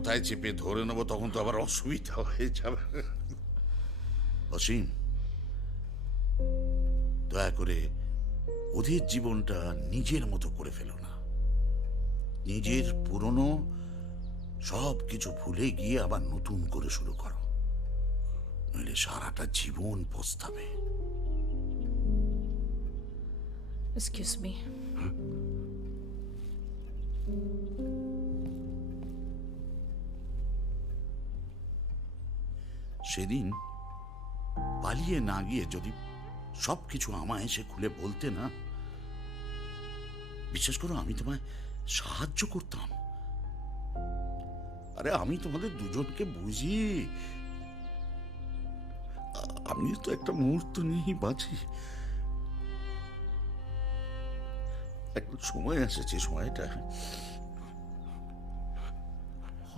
কোথায় চেপে ধরে নেবো তখন তো আবার অসুবিধা হয়ে যাবে। অসীম, দয়া করে ওদের জীবনটা নিজের মতো করে ফেলো না। নিজের পুরনো সব কিছু ভুলে গিয়ে আবার নতুন করে শুরু করো, নইলে সারাটা জীবন পস্তাবে। Excuse me. সেদিন পালিয়ে না গিয়ে যদি সবকিছু আমায় এসে খুলে বলতে না, বিশেষ করে আমি তোমায় সাহায্য করতাম। আরে আমি তোমাদের দুজনকে বুঝি, আমি তো একটা মুহূর্ত নিয়েই বাঁচি। একটা সময় এসেছে, সময়টা